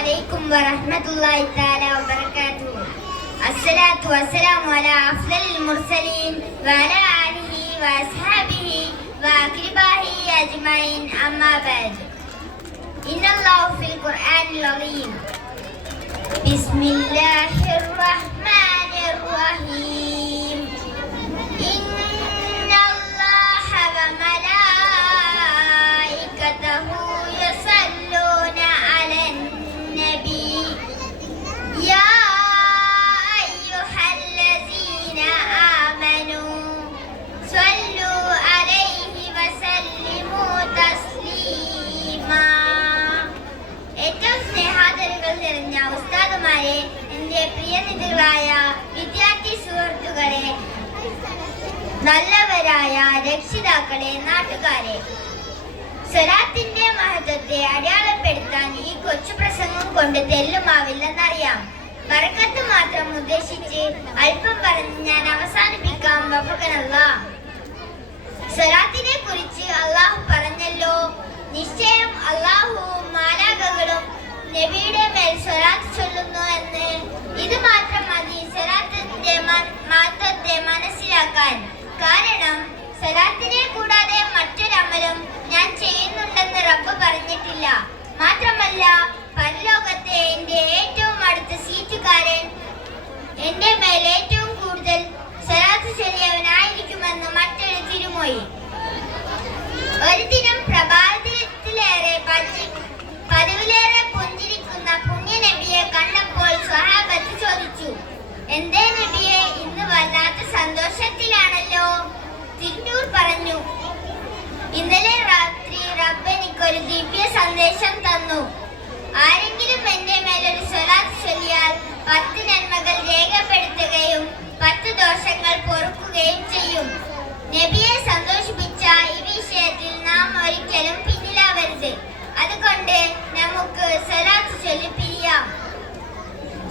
عليكم ورحمة الله تعالى وبركاته. الصلاة والسلام على أفضل المرسلين وعلى آله وأصحابه وأقربائه أجمعين أما بعد. إن الله في القرآن العظيم. بسم الله الرحمن الرحيم. إن الله وملائكته يصلون على النبي يا أيها الذين آمنوا صلوا عليه وسلموا تسليما. ഏറ്റവും സ്നേഹാദരങ്ങൾ നിറഞ്ഞ ഉസ്താദുമാരെ, എൻ്റെ പ്രിയനിധികളായ വിദ്യാർത്ഥി സുഹൃത്തുക്കളെ, നല്ലവരായ രക്ഷിതാക്കളെ, നാട്ടുകാരെ, സ്വലാത്തിന്റെ മഹത്വത്തെ അടയാളപ്പെടുത്താൻ ഈ കൊച്ചു പ്രസംഗം കൊണ്ട് തെല്ലുമാവില്ലെന്നറിയാം. ബർക്കത്ത് മാത്രം ഉദ്ദേശിച്ച് അല്പം പറഞ്ഞ് ഞാൻ അവസാനിപ്പിക്കാം. വഫഖനല്ലാഹ്. സ്വലാത്തിനെ കുറിച്ച് അള്ളാഹു പറഞ്ഞല്ലോ, നിശ്ചയം അള്ളാഹുവും മാലാഖകളും നബിയുടെ മേൽ സ്വലാത്ത് ചൊല്ലുന്നു എന്ന്. ഇത് മാത്രം മതി സ്വലാത്തിന്റെ മഹത്വത്തെ മനസ്സിലാക്കാൻ. കാരണം സ്വലാത്തിനെ കൂടാതെ മറ്റൊരമലും ഞാൻ ചെയ്യുന്നുണ്ടെന്ന് റബ്ബ് പറഞ്ഞിട്ടില്ല. മാത്രമല്ല, പരലോകത്തെ എന്റെ ഏറ്റവും അടുത്ത സീറ്റുകാരൻ എന്റെ മേൽ ഏറ്റവും കൂടുതൽ സ്വലാത്ത് ചൊല്ലിയവനായിരിക്കുമെന്ന് മറ്റൊരു തിരുമൊഴി. ഒരു ദിനം പ്രഭാതത്തിലേറെ പതിവിലേറെ പുഞ്ചിരിക്കുന്ന പുണ്യ നബിയെ കണ്ടപ്പോൾ സ്വഹാബത്ത് ചോദിച്ചു, എന്തേ നബിയെ, ഇന്ന് വല്ലാത്ത സന്തോഷത്തിലാണല്ലോ? തിരുനൂർ പറഞ്ഞു, ഇന്നലെ രാത്രി റബ്ബ് എനിക്കൊരു ദിവ്യ സന്ദേശം തന്നു. ആരെങ്കിലും എന്റെ മേലൊരു സ്വലാത്ത് ചൊല്ലിയാൽ 10 നന്മകൾ രേഖപ്പെടുത്തുകയും 10 ദോഷങ്ങൾ പൊറുക്കുകയും ചെയ്യും. നബിയെ സന്തോഷിപ്പിച്ച ഈ വിഷയത്തിൽ നാം ഒരിക്കലും പിന്നിലാവരുത്. അതുകൊണ്ട് നമുക്ക് സ്വലാത്ത് ചൊല്ലി പിരിയാം.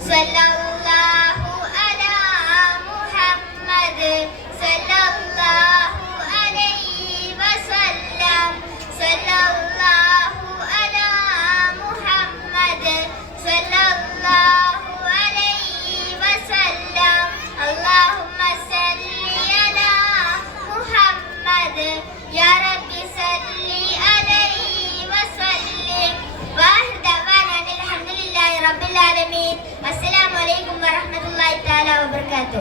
സ്വല്ലല്ലാഹു അലാ മുഹമ്മദ് സ്വല്ലല്ലാഹു അലൈഹി വസല്ലം. സ്വല്ലല്ലാഹു അലാ മുഹമ്മദ് സ്വല്ലല്ലാഹു അലൈഹി വസല്ലം. അല്ലാഹുമ്മ സല്ലി അലാ മുഹമ്മദ് യാ റബ്ബി സല്ലി അലൈഹി വസല്ലം. വാഹിർ ദഅവാനാ അൽഹംദുലില്ലാഹി റബ്ബിൽ ആലമീൻ. അസ്സലാമു അലൈക്കും വറഹ്മത്തുള്ളാഹി തആല വബറകാതുഹു.